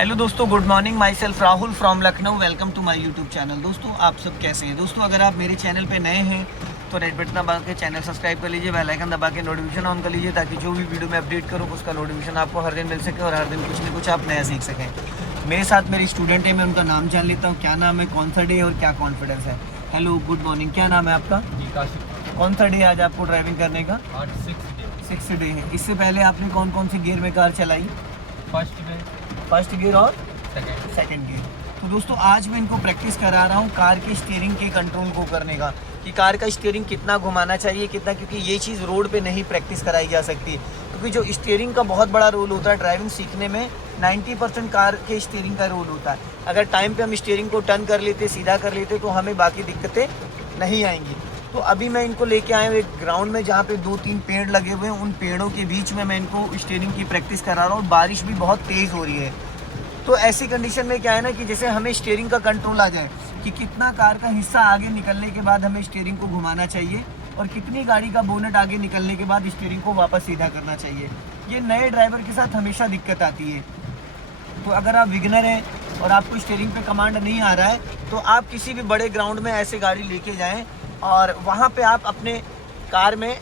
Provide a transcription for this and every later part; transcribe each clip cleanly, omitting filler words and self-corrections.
Hello दोस्तों, good morning. Myself Rahul from Lucknow. Welcome to my YouTube channel. दोस्तों, आप सब कैसे हैं? दोस्तों, अगर आप मेरे चैनल पे नए हैं तो रेड बटन दबा के चैनल सब्सक्राइब कर लीजिए, बेल आइकन दबा के नोटिफिकेशन ऑन कर लीजिए, ताकि जो भी वीडियो मैं अपडेट करूँ उसका नोटिफिकेशन आपको हर दिन मिल सके और हर दिन कुछ न कुछ आप नया सीख सकें। मेरे साथ मेरी स्टूडेंट है, मैं उनका नाम जान लेता हूँ। क्या नाम है, कौन सा डे है और क्या कॉन्फिडेंस है? Hello, good morning. क्या नाम है आपका? कौन सा डे है आज आपको ड्राइविंग करने का? आज 6th डे है। इससे पहले आपने कौन कौन से गियर में कार चलाई? फर्स्ट गियर और सेकंड गियर। तो दोस्तों, आज मैं इनको प्रैक्टिस करा रहा हूँ कार के स्टीयरिंग के कंट्रोल को करने का, कि कार का स्टीयरिंग कितना घुमाना चाहिए, कितना, क्योंकि ये चीज़ रोड पे नहीं प्रैक्टिस कराई जा सकती, क्योंकि जो स्टीयरिंग का बहुत बड़ा रोल होता है ड्राइविंग सीखने में। 90% कार के स्टीयरिंग का रोल होता है। अगर टाइम पे हम स्टीयरिंग को टर्न कर लेते, सीधा कर लेते, तो हमें बाकी दिक्कतें नहीं आएंगी। तो अभी मैं इनको लेके आया हूँ एक ग्राउंड में, जहाँ पे 2-3 पेड़ लगे हुए हैं। उन पेड़ों के बीच में मैं इनको स्टीयरिंग की प्रैक्टिस करा रहा हूँ। बारिश भी बहुत तेज़ हो रही है, तो ऐसी कंडीशन में क्या है ना, कि जैसे हमें स्टीयरिंग का कंट्रोल आ जाए कि कितना कार का हिस्सा आगे निकलने के बाद हमें स्टीयरिंग को घुमाना चाहिए और कितनी गाड़ी का बोनट आगे निकलने के बाद स्टीयरिंग को वापस सीधा करना चाहिए। ये नए ड्राइवर के साथ हमेशा दिक्कत आती है। तो अगर आप बिगिनर हैं और आपको स्टीयरिंग पे कमांड नहीं आ रहा है, तो आप किसी भी बड़े ग्राउंड में ऐसे गाड़ी लेके जाएं और वहाँ पे आप अपने कार में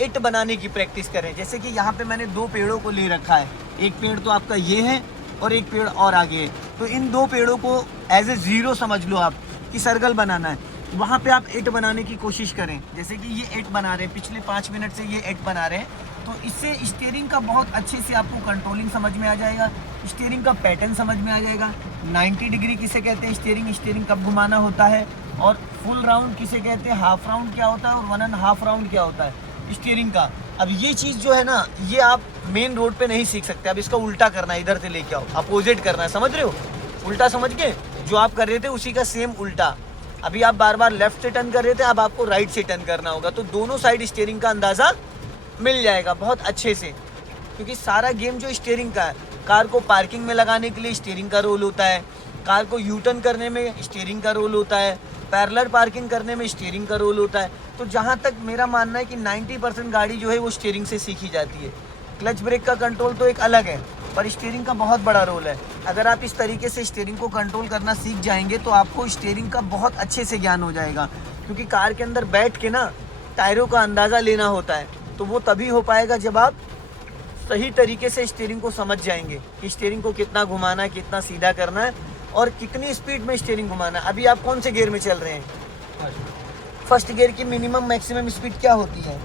इट बनाने की प्रैक्टिस करें। जैसे कि यहाँ पे मैंने 2 पेड़ों को ले रखा है। एक पेड़ तो आपका ये है और एक पेड़ और आगे है। तो इन 2 पेड़ों को एज ए ज़ीरो समझ लो आप, कि सर्कल बनाना है। वहाँ पे आप इट बनाने की कोशिश करें। जैसे कि ये इट बना रहे हैं, पिछले 5 मिनट से ये इट बना रहे हैं। तो इससे स्टीयरिंग का बहुत अच्छे से आपको कंट्रोलिंग समझ में आ जाएगा, स्टीयरिंग का पैटर्न समझ में आ जाएगा। 90 डिग्री किसे कहते हैं स्टीयरिंग कब घुमाना होता है, और फुल राउंड किसे कहते हैं, हाफ राउंड क्या होता है और 1.5 राउंड क्या होता है स्टीयरिंग का। अब ये चीज़ जो है ना, ये आप मेन रोड पे नहीं सीख सकते। अब इसका उल्टा करना है, इधर से लेके आओ, अपोजिट करना है, समझ रहे हो? उल्टा समझ के जो आप कर रहे थे उसी का सेम उल्टा। अभी आप बार बार लेफ्ट से टर्न कर रहे थे, अब आपको राइट से टर्न करना होगा। तो दोनों साइड स्टीयरिंग का अंदाज़ा मिल जाएगा बहुत अच्छे से, क्योंकि सारा गेम जो स्टीयरिंग का है। कार को पार्किंग में लगाने के लिए स्टीयरिंग का रोल होता है, कार को यू टर्न करने में स्टीयरिंग का रोल होता है, पैरेलल पार्किंग करने में स्टीयरिंग का रोल होता है। तो जहाँ तक मेरा मानना है कि 90% गाड़ी जो है वो स्टीयरिंग से सीखी जाती है। क्लच ब्रेक का कंट्रोल तो एक अलग है, पर स्टीयरिंग का बहुत बड़ा रोल है। अगर आप इस तरीके से स्टीयरिंग को कंट्रोल करना सीख जाएंगे तो आपको स्टीयरिंग का बहुत अच्छे से ज्ञान हो जाएगा, क्योंकि कार के अंदर बैठ के ना टायरों का अंदाज़ा लेना होता है। तो वो तभी हो पाएगा जब आप सही तरीके से स्टीयरिंग को समझ जाएंगे कि स्टीयरिंग को कितना घुमाना है, कितना सीधा करना है और कितनी स्पीड में स्टीयरिंग घुमाना है। अभी आप कौन से गियर में चल रहे हैं? फर्स्ट गियर की मिनिमम मैक्सिमम स्पीड क्या होती है?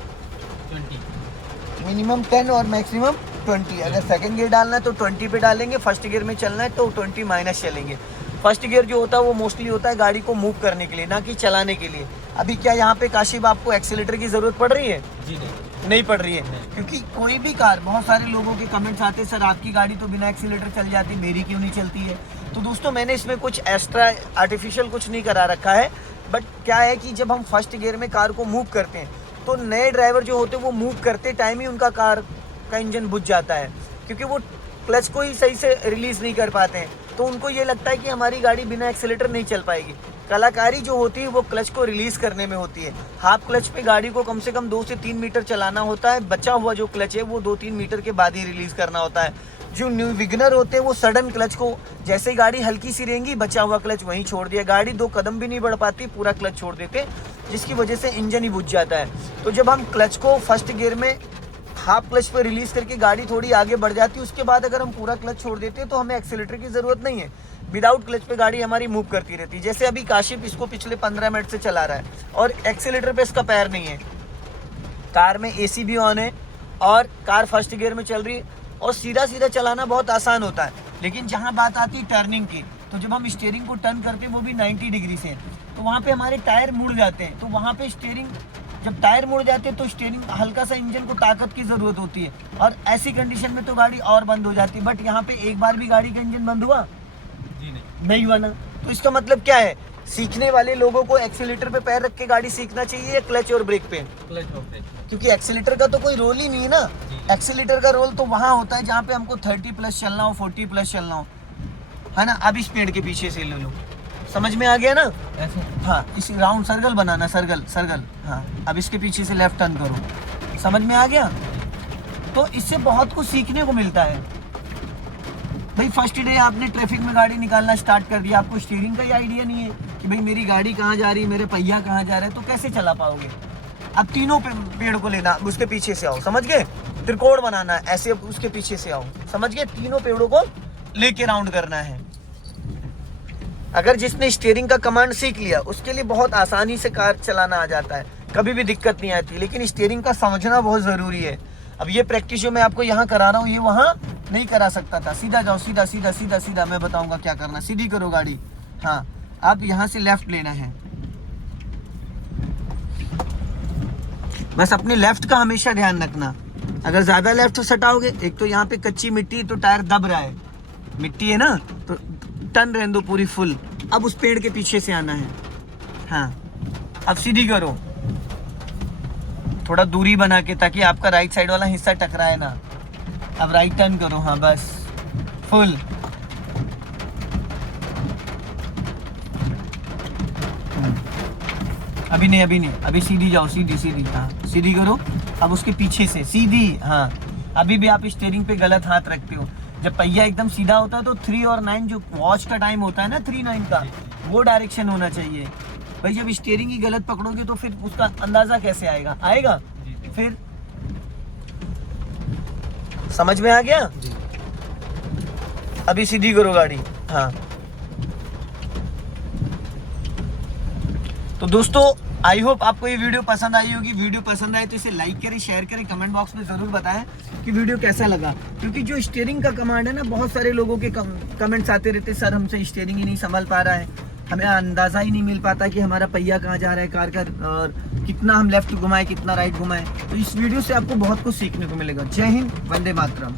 20। मिनिमम 10 और मैक्सिमम 20। अगर सेकंड गियर डालना है तो 20 पे डालेंगे, फर्स्ट गियर में चलना है तो 20 माइनस चलेंगे। फर्स्ट गियर जो होता है वो मोस्टली होता है गाड़ी को मूव करने के लिए, ना कि चलाने के लिए। अभी क्या यहाँ पे काशिफ आपको एक्सीलेटर की ज़रूरत पड़ रही है? जी नहीं पड़ रही है, क्योंकि कोई भी कार, बहुत सारे लोगों के कमेंट्स आते हैं, सर आपकी गाड़ी तो बिना एक्सीलेटर चल जाती, मेरी क्यों नहीं चलती है? तो दोस्तों, मैंने इसमें कुछ एक्स्ट्रा आर्टिफिशियल कुछ नहीं करा रखा है। बट क्या है कि जब हम फर्स्ट गियर में कार को मूव करते हैं, तो नए ड्राइवर जो होते हैं वो मूव करते टाइम ही उनका कार का इंजन बुझ जाता है, क्योंकि वो क्लच को ही सही से रिलीज़ नहीं कर पाते हैं। तो उनको ये लगता है कि हमारी गाड़ी बिना एक्सीलेटर नहीं चल पाएगी। कलाकारी जो होती है वो क्लच को रिलीज़ करने में होती है। हाफ क्लच पे गाड़ी को कम से कम 2 से 3 मीटर चलाना होता है। बचा हुआ जो क्लच है वो 2-3 मीटर के बाद ही रिलीज़ करना होता है। जो न्यू बिगिनर होते हैं वो सडन क्लच को, जैसे ही गाड़ी हल्की सी रहेंगी, बचा हुआ क्लच वहीं छोड़ दिया, गाड़ी 2 कदम भी नहीं बढ़ पाती, पूरा क्लच छोड़ देते, जिसकी वजह से इंजन ही बुझ जाता है। तो जब हम क्लच को फर्स्ट गियर में हाफ क्लच पे रिलीज़ करके गाड़ी थोड़ी आगे बढ़ जाती है, उसके बाद अगर हम पूरा क्लच छोड़ देते हैं तो हमें एक्सीलेटर की ज़रूरत नहीं है। विदाउट क्लच पे गाड़ी हमारी मूव करती रहती है। जैसे अभी काशिफ इसको पिछले 15 मिनट से चला रहा है और एक्सीलेटर पे इसका पैर नहीं है। कार में एसी भी ऑन है और कार फर्स्ट गियर में चल रही है और सीधा सीधा चलाना बहुत आसान होता है। लेकिन जहाँ बात आती है टर्निंग की, तो जब हम स्टीयरिंग को टर्न करते हैं वो भी 90 डिग्री से, तो वहाँ पे हमारे टायर मुड़ जाते हैं। तो वहाँ पे स्टीयरिंग, जब टायर मुड़ जाते हैं तो स्टीयरिंग, हल्का सा इंजन को ताकत की ज़रूरत होती है, और ऐसी कंडीशन में तो गाड़ी और बंद हो जाती है। बट यहाँ पे एक बार भी गाड़ी का इंजन बंद हुआ? जी नहीं हुआ ना। तो इसका मतलब क्या है? सीखने वाले लोगों को एक्सीलेटर पे पैर रख के गाड़ी सीखना चाहिए या क्लच और ब्रेक पे? क्लच और ब्रेक। क्योंकि एक्सीलेटर का तो कोई रोल ही नहीं है ना। एक्सीलेटर का रोल तो वहाँ होता है जहाँ पे हमको 30 प्लस चलना हो, 40 प्लस चलना हो, है ना। अब इस पेड़ के पीछे से ले लो, समझ में आ गया ना? ऐसे? हाँ, इस राउंड सर्कल बनाना, सर्कल। हाँ, अब इसके पीछे से लेफ्ट टर्न करो, समझ में आ गया? तो इससे बहुत कुछ सीखने को मिलता है। भाई फर्स्ट डे आपने ट्रैफिक में गाड़ी निकालना स्टार्ट कर दिया, आपको स्टीयरिंग का ही आइडिया नहीं है कि भाई मेरी गाड़ी कहाँ जा रही है, मेरे पहिया कहाँ जा रहे हैं, तो कैसे चला पाओगे। अब तीनों पेड़ को लेना, उसके पीछे से आओ, समझ गए, त्रिकोण बनाना है ऐसे, उसके पीछे से आओ, समझ गए, तीनों पेड़ों को लेके राउंड करना है। अगर जिसने स्टीयरिंग का कमांड सीख लिया उसके लिए बहुत आसानी से कार चलाना आ जाता है, कभी भी दिक्कत नहीं आती, लेकिन स्टीयरिंग का समझना बहुत ज़रूरी है। अब ये प्रैक्टिस जो मैं आपको यहाँ करा रहा हूँ, ये वहाँ नहीं करा सकता था। सीधा जाओ, सीधा सीधा सीधा सीधा, मैं बताऊँगा क्या करना। सीधी करो गाड़ी, हाँ, अब यहाँ से लेफ्ट लेना है, बस अपने लेफ्ट का हमेशा ध्यान रखना। अगर ज़्यादा लेफ्ट सटाओगे, एक तो यहाँ पे कच्ची मिट्टी, तो टायर दब रहा है, मिट्टी है ना, तो टर्न रहने दो पूरी फुल। अब उस पेड़ के पीछे से आना है, हाँ, अब सीधी करो, थोड़ा दूरी बना के, ताकि आपका राइट साइड वाला हिस्सा टकराए ना। अब राइट टर्न करो, हाँ बस फुल। अभी नहीं, अभी सीधी जाओ, सीधी सीधी, हाँ सीधी करो। अब उसके पीछे से सीधी, हाँ, अभी भी आप स्टीयरिंग पे गलत हाथ रखते हो। जब पहिया एकदम सीधा होता है तो 3 और 9 जो वॉच का टाइम होता है ना, 3-9 का, वो डायरेक्शन होना चाहिए। भाई जब स्टीयरिंग ही गलत पकड़ोगे तो फिर उसका अंदाजा कैसे आएगा, आएगा फिर, समझ में आ गया। अभी सीधी करो गाड़ी, हाँ। तो दोस्तों आई होप आपको ये वीडियो पसंद आई होगी। वीडियो पसंद आए तो इसे लाइक करें, शेयर करें, कमेंट बॉक्स में ज़रूर बताएं कि वीडियो कैसा लगा। क्योंकि जो स्टीयरिंग का कमांड है ना, बहुत सारे लोगों के कमेंट्स आते रहते, सर हमसे स्टीयरिंग ही नहीं संभाल पा रहा है, हमें अंदाज़ा ही नहीं मिल पाता कि हमारा पहिया कहाँ जा रहा है कार का, और कितना हम लेफ्ट घुमाएं, कितना राइट घुमाएं। तो इस वीडियो से आपको बहुत कुछ सीखने को मिलेगा। जय हिंद, वंदे मातरम।